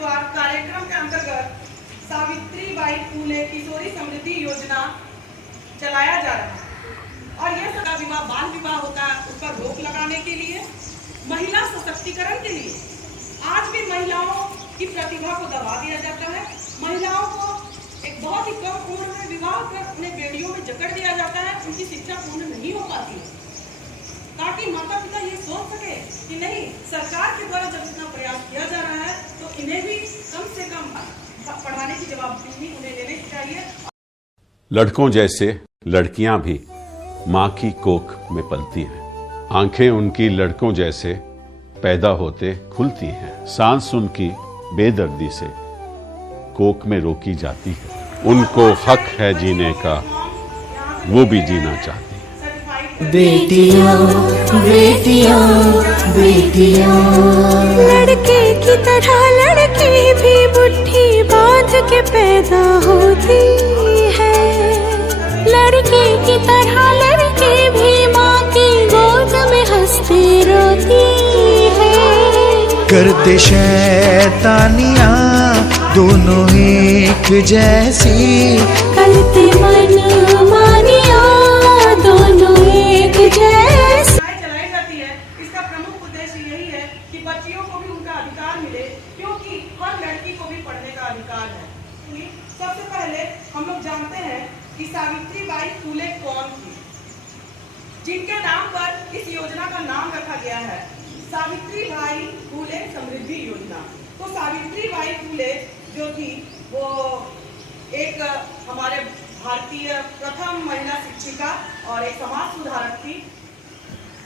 द्वारा कार्यक्रम के अंतर्गत सावित्रीबाई फूले किशोरी समृद्धि योजना चलाया जा रहा है। और यह सदा विवाह बाल विवाह होता है, उस पर रोक लगाने के लिए, महिला सशक्तिकरण के लिए। आज भी महिलाओं की प्रतिभा को दबा दिया जाता है। महिलाओं को एक बहुत ही कम उम्र में विवाह कर उन्हें बेड़ियों में जकड़ दिया जाता है। उनकी शिक्षा पूर्ण नहीं हो पाती है, ताकि माता पिता ये सोच सके कि नहीं, सरकार के द्वारा जब इतना प्रयास किया जा रहा है तो इन्हें भी कम से कम पढ़ाने की जवाबदेही उन्हें लेनी चाहिए। लड़कों जैसे लड़कियां भी मां की कोख में पलती हैं। आंखें उनकी लड़कों जैसे पैदा होते खुलती हैं। सांस उनकी बेदर्दी से कोख में रोकी जाती है। उनको हक है जीने का, वो भी जीना चाहती है। बेटियां बेटियां बेटियां, लड़के की तरह लड़की भी मुट्ठी बांध के पैदा होती है। लड़के की तरह लड़की भी माँ की गोद में हंसती रोती है। करते शैतानियाँ दोनों एक जैसी, करते मन मानिया दोनों एक जैसी। चलाई जाती है। इसका प्रमुख उद्देश्य यही है कि बच्चियों को भी उनका अधिकार मिले, क्योंकि हर लड़की को भी पढ़ने का अधिकार है। सबसे पहले हम लोग जानते हैं कि सावित्रीबाई फूले कौन थी, जिनके नाम पर इस योजना का नाम रखा गया है, सावित्रीबाई फूले समृद्धि योजना। तो सावित्रीबाई फूले जो थी वो एक हमारे भारतीय प्रथम महिला शिक्षिका और एक समाज सुधारक थी।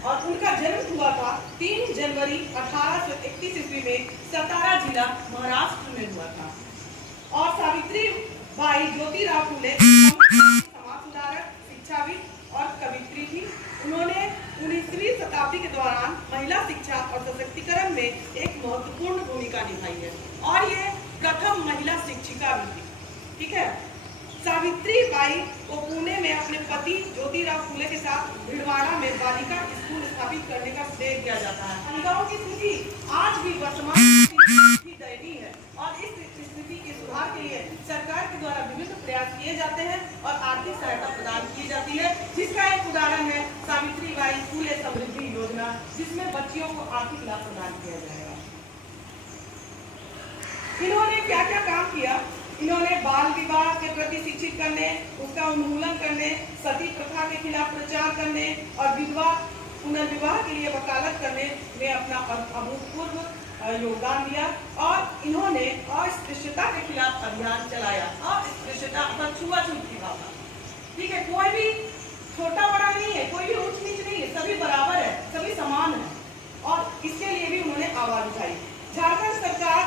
और उनका जन्म हुआ था 3 जनवरी 1831 ईस्वी में सतारा जिला महाराष्ट्र में हुआ था। और सावित्रीबाई ज्योतिराव फूले समाज सुधारक, शिक्षाविद और कवित्री थी। उन्होंने 19वीं शताब्दी के दौरान महिला शिक्षा और सशक्तिकरण में एक महत्वपूर्ण भूमिका निभाई है, और ये प्रथम महिला शिक्षिका भी थी। ठीक है। सावित्रीबाई को पुणे में अपने पति ज्योतिराव फूले के साथ भिड़वाड़ा में बालिका स्कूल स्थापित करने का श्रेय दिया जाता है। बालिकाओं की स्थिति आज भी वर्तमान दयनीय है, और इस स्थिति के सुधार के लिए सरकार के द्वारा विभिन्न प्रयास किए जाते हैं और आर्थिक सहायता प्रदान की जाती है, जिसका एक उदाहरण है सावित्रीबाई फूले समृद्धि योजना, जिसमें बच्चियों को आर्थिक लाभ प्रदान किया जाएगा। इन्होंने क्या क्या काम किया? इन्होंने बाल विवाह के प्रति शिक्षित करने, उसका उन्मूलन करने, सती प्रथा के खिलाफ प्रचार करने और विधवा पुनर्विवाह के लिए वकालत करने में अपना अभूतपूर्व योगदान दिया। और इन्होंने अस्पृश्यता के खिलाफ अभियान चलाया। अस्पृश्यता अर्थात छुआछूत की भावना, ठीक है, कोई भी छोटा बड़ा नहीं है, कोई भी ऊंच नीच नहीं है, सभी बराबर है, सभी समान है, और इसके लिए भी उन्होंने आवाज उठाई। झारखंड सरकार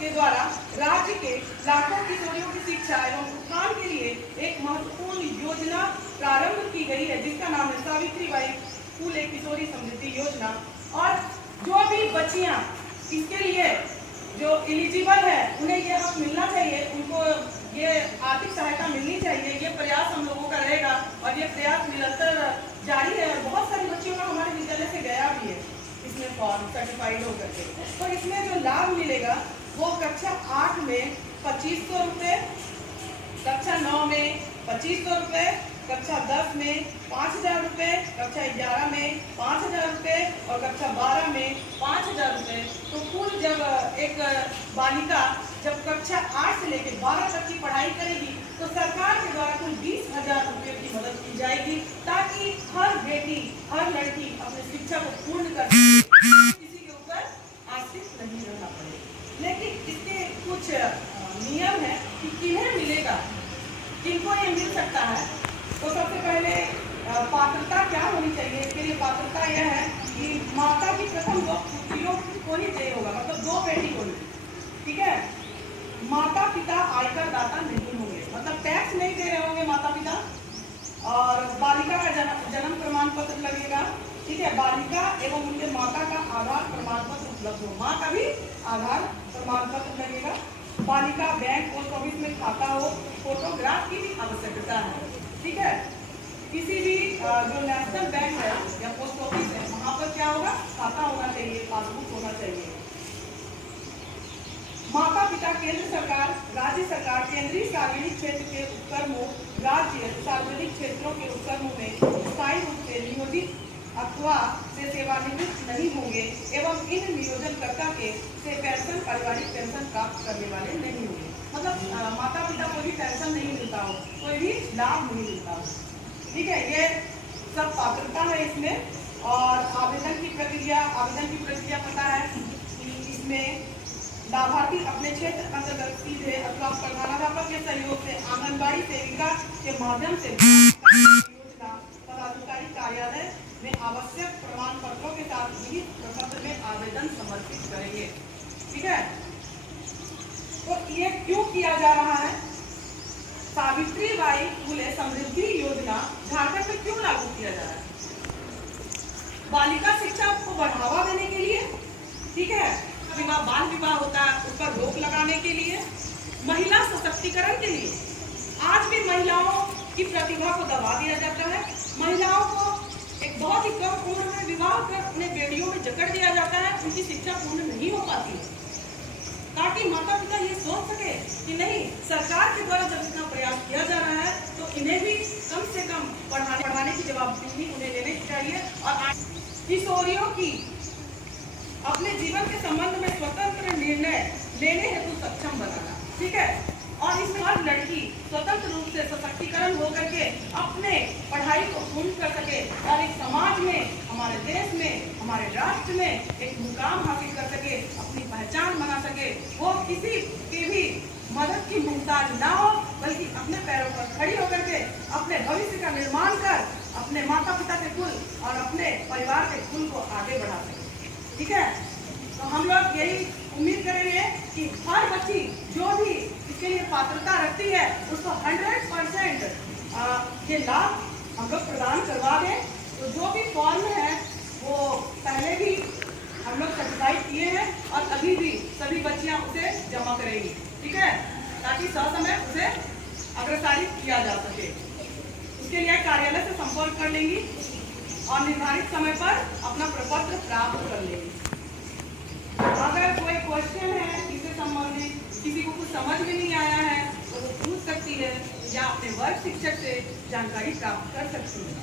के द्वारा राज्य के लाखों किशोरियों की शिक्षा एवं उत्थान के लिए एक महत्वपूर्ण योजना प्रारंभ की गई है, जिसका नाम है सावित्रीबाई फूले किशोरी समृद्धि योजना। और जो भी बच्चियां इसके लिए जो एलिजिबल है, उन्हें ये हक मिलना चाहिए, उनको ये आर्थिक सहायता मिलनी चाहिए। ये प्रयास हम लोगों का रहेगा, और ये प्रयास निरंतर जारी है। और बहुत सारी बच्चियों का हमारे विद्यालय से गया भी है इसमें फॉर्म सर्टिफाइड होकर के। तो इसमें जो लाभ मिलेगा वो कक्षा 8 में 2500 रुपये, कक्षा 9 में 2500 रुपये, कक्षा 10 में 5000 रुपये, कक्षा 11 में 5000 रुपये और कक्षा 12 में 5000 रुपये। तो कुल जब एक बालिका जब कक्षा 8 से लेकर 12 तक की पढ़ाई करेगी तो सरकार के द्वारा कुल 20,000 रुपये की मदद की जाएगी, ताकि हर बेटी, हर लड़की अपनी शिक्षा को पूर्ण कर सके, किसी के ऊपर आश्रित नहीं रहना पड़े। लेकिन इसके कुछ नियम है कि किन्हें मिलेगा, किनको ये मिल सकता है। तो सबसे पहले पात्रता क्या होनी चाहिए? इसके लिए पात्रता यह है कि माता की प्रथम 2 पुत्रियों को ही तय होगा, मतलब 2 बेटी को ही, ठीक है। माता पिता आयकर दाता नहीं होंगे, मतलब टैक्स नहीं दे रहे होंगे माता पिता। और बालिका का जन्म प्रमाण पत्र लगेगा, ठीक है। बालिका एवं उनके माता का आधार प्रमाण पत्र उपलब्ध हो, माँ का भी आधार प्रमाण पत्र लगेगा। बालिका बैंक पोस्ट ऑफिस में खाता हो, फोटोग्राफ की भी आवश्यकता है, ठीक है। किसी भी जो नेशनल बैंक है या पोस्ट ऑफिस है, वहाँ पर क्या होगा, खाता होना चाहिए, पासबुक होना चाहिए। माता पिता केंद्र सरकार, राज्य सरकार केंद्रीय सार्वजनिक क्षेत्र के उपक्रमों, राज्य सार्वजनिक क्षेत्रों के उपक्रमों में स्थायी रूप से नियोजित अथवा से सेवानिवृत्त नहीं होंगे एवं इन नियोजनकर्ता के से पेंशन पारिवारिक पेंशन प्राप्त करने वाले नहीं होंगे। मतलब माता पिता को भी पेंशन नहीं मिलता हो, कोई भी लाभ नहीं मिलता हो। ठीक है, ये सब पात्रता है इसमें। और आवेदन की प्रक्रिया पता है कि इसमें लाभार्थी अपने क्षेत्र अंतर्गत सीधे अथवा प्रधानाध्यापक के सहयोग से आंगनबाड़ी सेविका के माध्यम से योजना पदाधिकारी कार्यालय में आवश्यक प्रमाण पत्रों के साथ विहित प्रपत्र में आवेदन समर्पित करेंगे। ठीक है, तो ये क्यों किया जा रहा है? सावित्रीबाई फुले समृद्धि योजना झारखंड में क्यों लागू किया जा रहा है? बालिका शिक्षा को बढ़ावा देने के लिए, ठीक है, विवाह बाल विवाह होता है उस पर रोक लगाने के लिए, महिला सशक्तिकरण के लिए। आज भी महिलाओं की प्रतिभा को दबा दिया जाता है, महिलाओं को एक बहुत ही कम उम्र में विवाह कर उन्हें बेड़ियों में जकड़ दिया जाता है, उनकी शिक्षा पूर्ण नहीं हो पाती है। ताकि माता पिता ये सोच सके कि नहीं, सरकार के द्वारा जब इतना प्रयास किया जा रहा है तो इन्हें भी कम से कम पढ़ाने की जवाबदेही उन्हें लेनी चाहिए। और किशोरियों की अपने जीवन के संबंध में स्वतंत्र निर्णय लेने हेतु सक्षम बनाना। ठीक है, और इसमें हर लड़की स्वतंत्र रूप से सशक्तिकरण होकर के अपने पढ़ाई को पूर्ण कर सके और एक समाज में, हमारे देश में, हमारे राष्ट्र में एक मुकाम हासिल कर सके, अपनी पहचान बना सके। वो किसी की भी मदद की मुहताज ना हो, बल्कि अपने पैरों पर खड़ी होकर के अपने भविष्य का निर्माण कर अपने माता पिता के कुल और अपने परिवार के कुल को आगे बढ़ा सके। ठीक है, तो हम लोग यही उम्मीद करेंगे कि हर बच्ची जो भी इसके लिए पात्रता रखती है उसको 100% ये लाभ हम लोग प्रदान करवा दें। तो जो भी फॉर्म है वो पहले भी हम लोग सर्टिफाइड किए हैं और अभी भी सभी बच्चियां उसे जमा करेंगी। ठीक है, ताकि ससमय उसे अग्रसारित किया जा सके। उसके लिए कार्यालय से संपर्क कर लेंगी और निर्धारित समय पर अपना प्रपत्र प्राप्त कर लेंगे। अगर कोई क्वेश्चन है इससे संबंधित, किसी को कुछ समझ में नहीं आया है तो वो पूछ सकती है या अपने वर्ग शिक्षक से जानकारी प्राप्त कर सकती है।